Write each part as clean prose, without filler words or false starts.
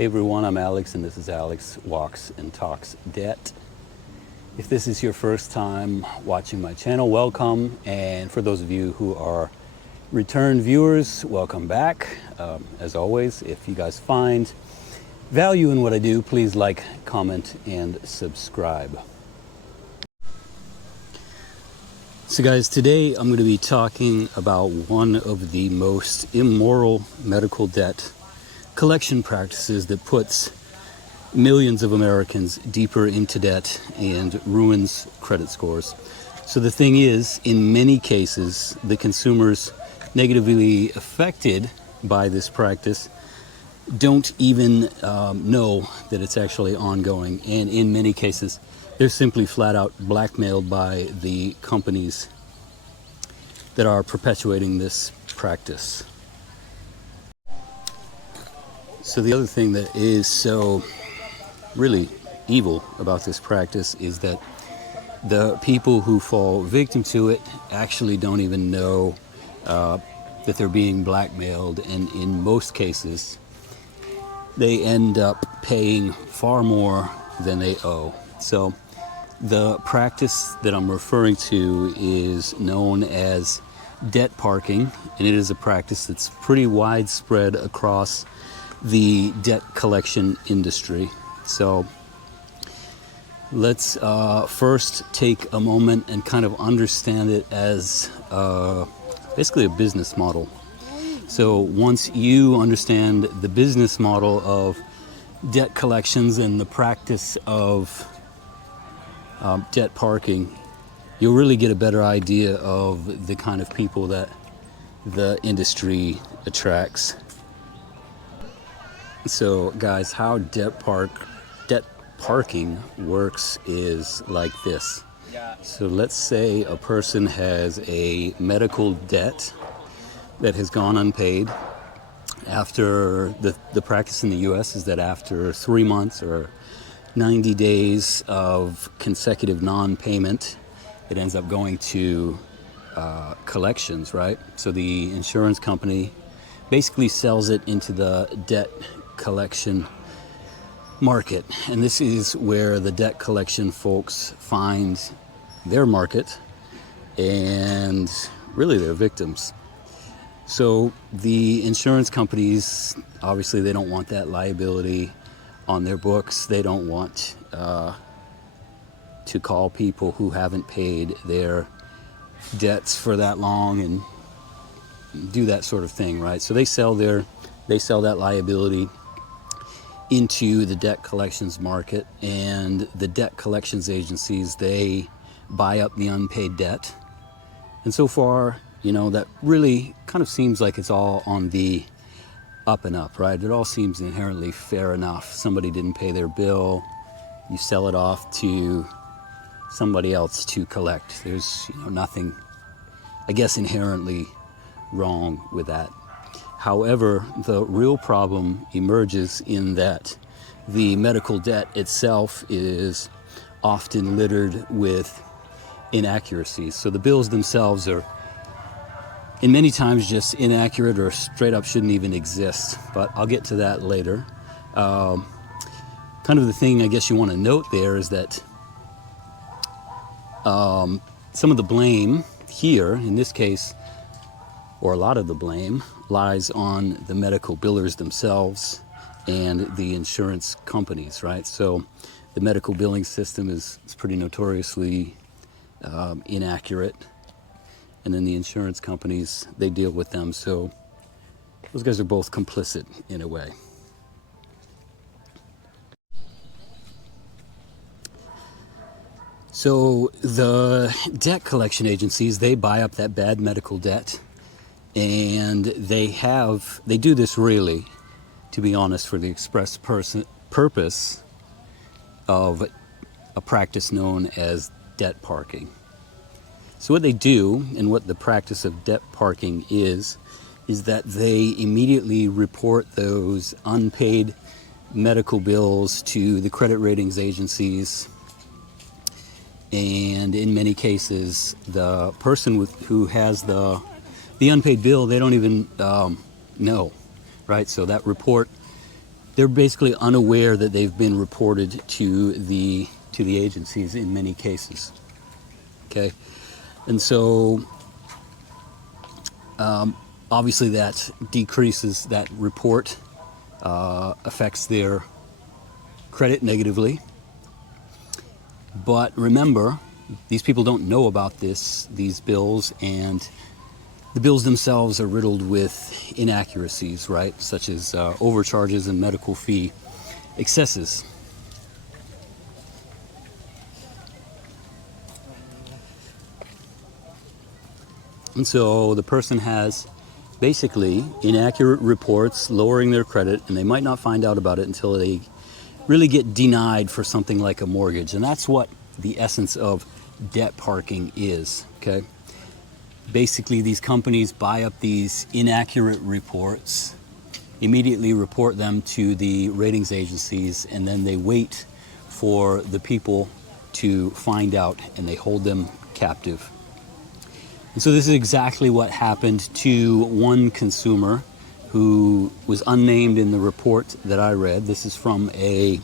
Hey everyone, I'm Alex and this is Alex Walks and Talks Debt. If this is your first time watching my channel, welcome. And for those of you who are return viewers, welcome back. As always, if you guys find value in what I do, please like, comment, and subscribe. So guys, today I'm going to be talking about one of the most immoral medical debt collection practices that puts millions of Americans deeper into debt and ruins credit scores. So the thing is, in many cases, the consumers negatively affected by this practice don't even know that it's actually ongoing. And in many cases, they're simply flat out blackmailed by the companies that are perpetuating this practice. So the other thing that is so really evil about this practice is that the people who fall victim to it actually don't even know that they're being blackmailed, and in most cases they end up paying far more than they owe. So the practice that I'm referring to is known as debt parking, and it is a practice that's pretty widespread across the debt collection industry. So let's first take a moment and kind of understand it as basically a business model. So once you understand the business model of debt collections and the practice of debt parking, you'll really get a better idea of the kind of people that the industry attracts. So guys, how debt parking works is like this. So let's say a person has a medical debt that has gone unpaid. After the practice in the US is that after 3 months or 90 days of consecutive non-payment, it ends up going to collections, right? So the insurance company basically sells it into the debt collection market, and this is where the debt collection folks find their market and really their victims. So the insurance companies, obviously they don't want that liability on their books. They don't want to call people who haven't paid their debts for that long and do that sort of thing, right? So they sell that liability into the debt collections market, and the debt collections agencies, they buy up the unpaid debt. And so far, you know, that really kind of seems like it's all on the up and up, right? It all seems inherently fair enough. Somebody didn't pay their bill, you sell it off to somebody else to collect. There's, you know, nothing, I guess, inherently wrong with that. However, the real problem emerges in that the medical debt itself is often littered with inaccuracies. So the bills themselves are, in many times, just inaccurate or straight up shouldn't even exist. But I'll get to that later. Kind of the thing I guess you want to note there is that some of the blame here, in this case, or a lot of the blame, lies on the medical billers themselves and the insurance companies, right? So the medical billing system is pretty notoriously inaccurate, and then the insurance companies, they deal with them. So those guys are both complicit in a way. So the debt collection agencies, they buy up that bad medical debt, and they do this really, to be honest, for the express purpose of a practice known as debt parking. So what they do, and what the practice of debt parking is that they immediately report those unpaid medical bills to the credit ratings agencies. And in many cases, the person who has the unpaid bill, they don't even know, right? So that report they're basically unaware that they've been reported to the agencies in many cases. Okay, and so obviously that decreases that report, affects their credit negatively. But remember, these people don't know about these bills, and the bills themselves are riddled with inaccuracies, right? Such as overcharges and medical fee excesses. And so the person has basically inaccurate reports, lowering their credit, and they might not find out about it until they really get denied for something like a mortgage. And that's what the essence of debt parking is, okay? Basically, these companies buy up these inaccurate reports, immediately report them to the ratings agencies, and then they wait for the people to find out, and they hold them captive. And so this is exactly what happened to one consumer who was unnamed in the report that I read. This is from a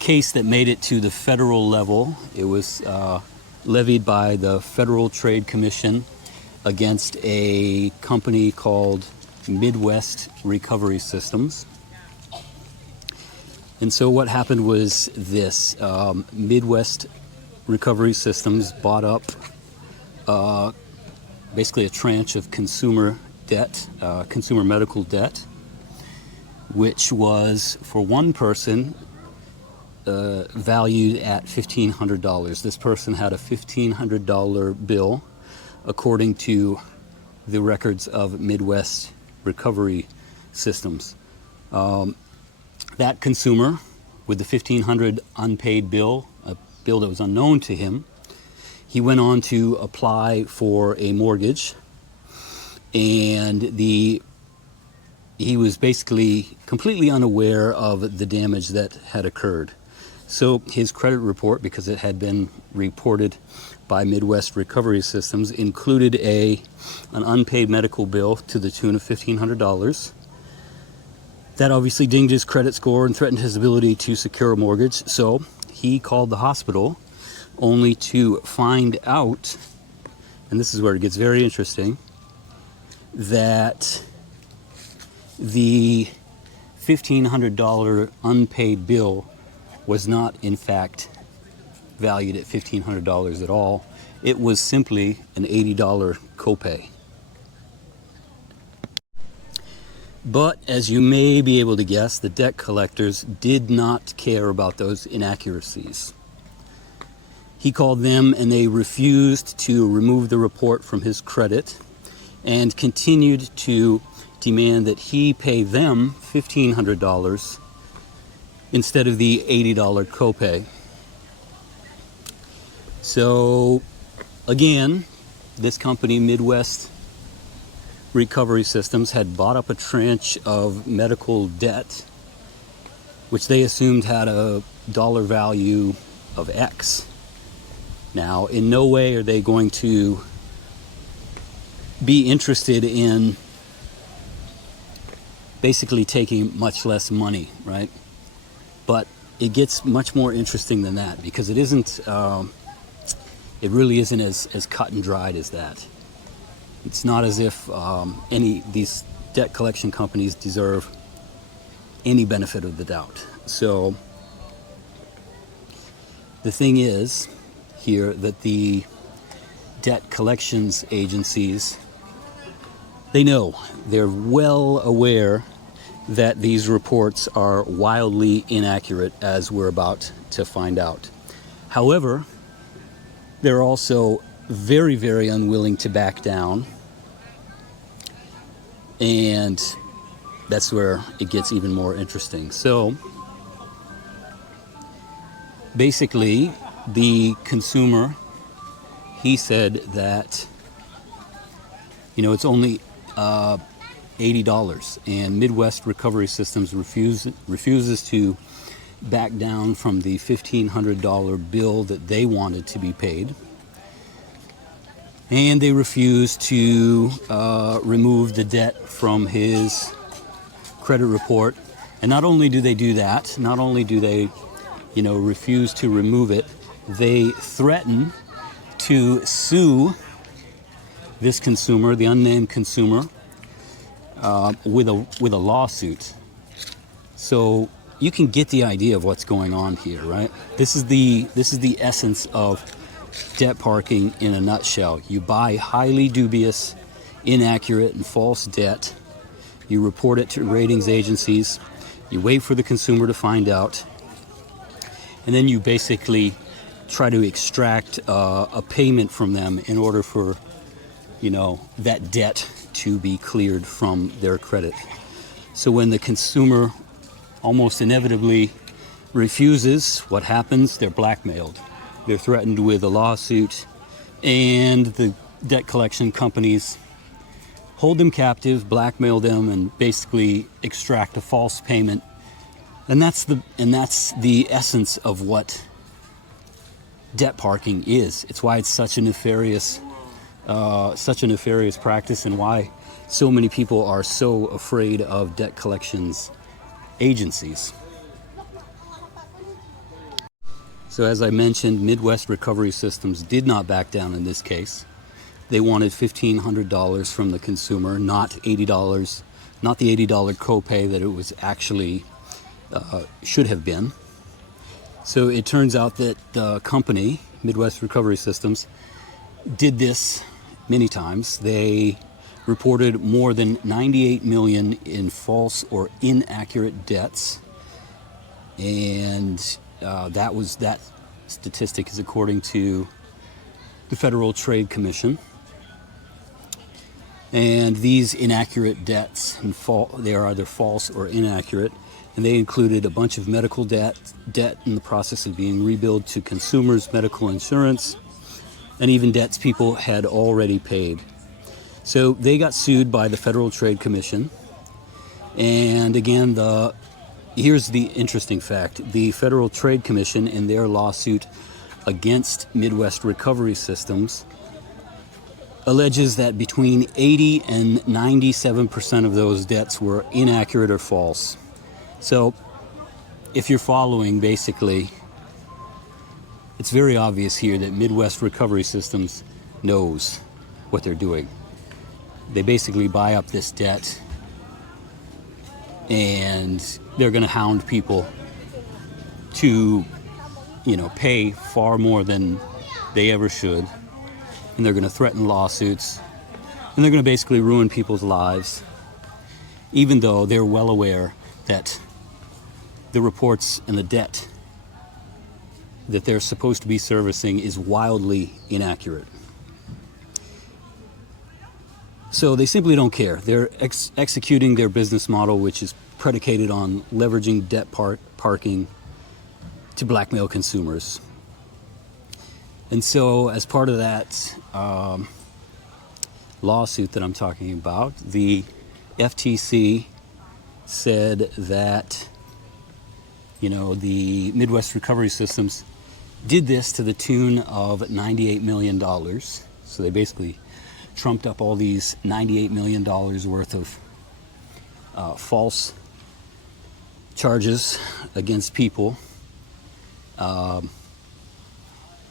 case that made it to the federal level. It was levied by the Federal Trade Commission against a company called Midwest Recovery Systems. And so what happened was this. Midwest Recovery Systems bought up basically a tranche of consumer debt, consumer medical debt, which was for one person valued at $1,500. This person had a $1,500 bill, according to the records of Midwest Recovery Systems. That consumer, with the $1,500 unpaid bill, a bill that was unknown to him, he went on to apply for a mortgage, and he was basically completely unaware of the damage that had occurred. So his credit report, because it had been reported by Midwest Recovery Systems, included an unpaid medical bill to the tune of $1,500. That obviously dinged his credit score and threatened his ability to secure a mortgage. So he called the hospital, only to find out, and this is where it gets very interesting, that the $1,500 unpaid bill was not in fact valued at $1,500 at all. It was simply an $80 copay. But as you may be able to guess, the debt collectors did not care about those inaccuracies. He called them, and they refused to remove the report from his credit and continued to demand that he pay them $1,500 instead of the $80 copay. So again, this company, Midwest Recovery Systems, had bought up a tranche of medical debt, which they assumed had a dollar value of X. Now, in no way are they going to be interested in basically taking much less money, right? But it gets much more interesting than that, because it isn't, it really isn't as cut and dried as that. It's not as if these debt collection companies deserve any benefit of the doubt. So the thing is here that the debt collections agencies, they're well aware that these reports are wildly inaccurate, as we're about to find out. However, they're also very, very unwilling to back down, and that's where it gets even more interesting. So basically, the consumer, he said that, it's only $80, and Midwest Recovery Systems refuses to back down from the $1,500 bill that they wanted to be paid. And they refused to remove the debt from his credit report. And not only do they do that, not only do they, refuse to remove it, they threaten to sue this consumer, the unnamed consumer, with a lawsuit. So you can get the idea of what's going on here, right? This is the essence of debt parking in a nutshell. You buy highly dubious, inaccurate, and false debt. You report it to ratings agencies. You wait for the consumer to find out, and then you basically try to extract a payment from them in order for, that debt to be cleared from their credit. So when the consumer almost inevitably refuses, what happens? They're blackmailed. They're threatened with a lawsuit, and the debt collection companies hold them captive, blackmail them, and basically extract a false payment. And that's the essence of what debt parking is. It's why it's such a nefarious practice, and why so many people are so afraid of debt collections agencies. So as I mentioned, Midwest Recovery Systems did not back down in this case. They wanted $1,500 from the consumer, not $80, not the $80 copay that it was actually should have been. So it turns out that the company, Midwest Recovery Systems, did this many times. They reported more than 98 million in false or inaccurate debts, and that statistic is according to the Federal Trade Commission. And these inaccurate debts, they are either false or inaccurate, and they included a bunch of medical debt in the process of being rebilled to consumers' medical insurance, and even debts people had already paid. So they got sued by the Federal Trade Commission. And again, here's the interesting fact. The Federal Trade Commission, in their lawsuit against Midwest Recovery Systems, alleges that between 80 and 97% of those debts were inaccurate or false. So if you're following, basically, it's very obvious here that Midwest Recovery Systems knows what they're doing. They basically buy up this debt, and they're going to hound people to, pay far more than they ever should. And they're going to threaten lawsuits, and they're going to basically ruin people's lives, even though they're well aware that the reports and the debt that they're supposed to be servicing is wildly inaccurate. So they simply don't care. They're executing their business model, which is predicated on leveraging debt parking to blackmail consumers. And so as part of that lawsuit that I'm talking about, the FTC said that, the Midwest Recovery Systems did this to the tune of $98 million. So they basically trumped up all these $98 million worth of false charges against people. And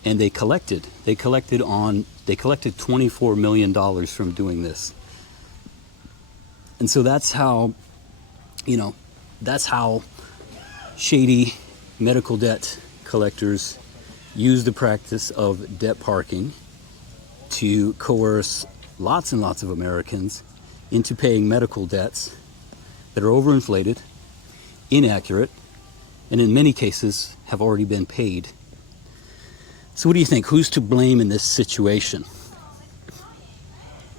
they collected $24 million from doing this. And so that's how shady medical debt collectors use the practice of debt parking to coerce lots and lots of Americans into paying medical debts that are overinflated, inaccurate, and in many cases have already been paid. So what do you think? Who's to blame in this situation?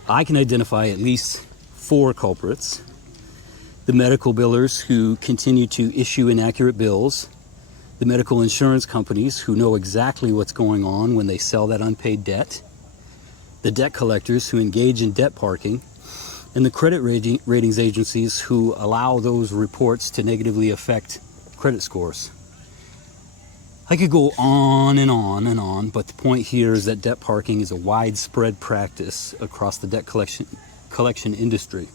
I can identify at least 4 culprits. The medical billers who continue to issue inaccurate bills, the medical insurance companies who know exactly what's going on when they sell that unpaid debt, the debt collectors who engage in debt parking, and the credit ratings agencies who allow those reports to negatively affect credit scores. I could go on and on and on, but the point here is that debt parking is a widespread practice across the debt collection industry.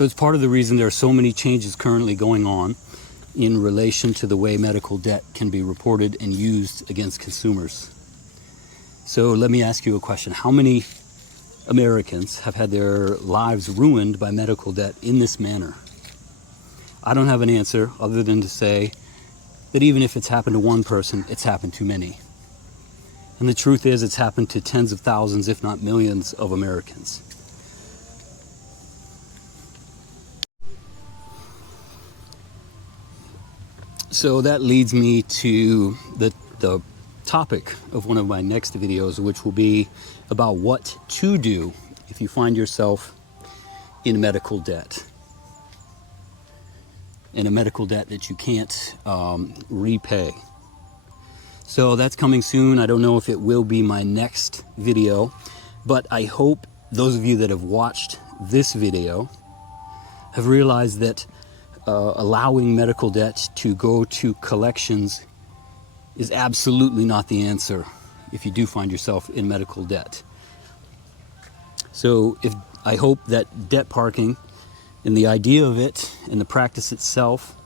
So it's part of the reason there are so many changes currently going on in relation to the way medical debt can be reported and used against consumers. So let me ask you a question. How many Americans have had their lives ruined by medical debt in this manner? I don't have an answer other than to say that even if it's happened to one person, it's happened to many. And the truth is, it's happened to tens of thousands, if not millions, of Americans. So that leads me to the topic of one of my next videos, which will be about what to do if you find yourself in medical debt. In a medical debt that you can't repay. So that's coming soon. I don't know if it will be my next video, but I hope those of you that have watched this video have realized that allowing medical debt to go to collections is absolutely not the answer if you do find yourself in medical debt. So I hope that debt parking and the idea of it and the practice itself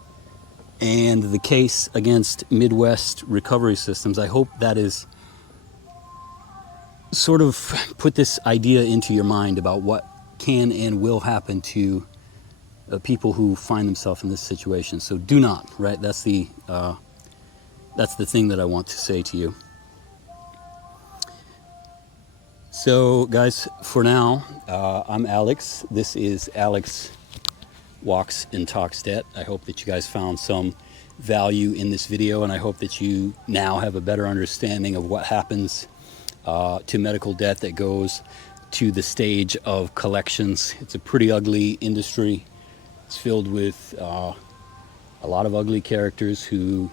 and the case against Midwest recovery systems, I hope that is sort of put this idea into your mind about what can and will happen to people who find themselves in this situation. So do not, right? That's the thing that I want to say to you. So guys, for now, I'm Alex. This is Alex Walks and Talks Debt. I hope that you guys found some value in this video, and I hope that you now have a better understanding of what happens to medical debt that goes to the stage of collections. It's a pretty ugly industry. It's filled with a lot of ugly characters who,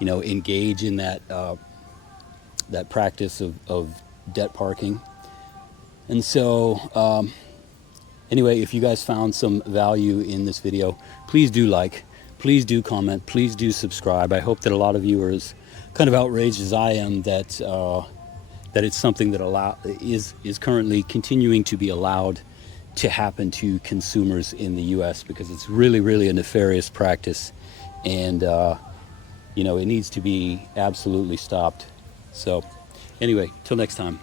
engage in that practice of debt parking. And so anyway, if you guys found some value in this video, please do like, please do comment, please do subscribe. I hope that a lot of you are as kind of outraged as I am that it's something that is currently continuing to be allowed to happen to consumers in the US, because it's really, really a nefarious practice, and it needs to be absolutely stopped. So anyway, till next time.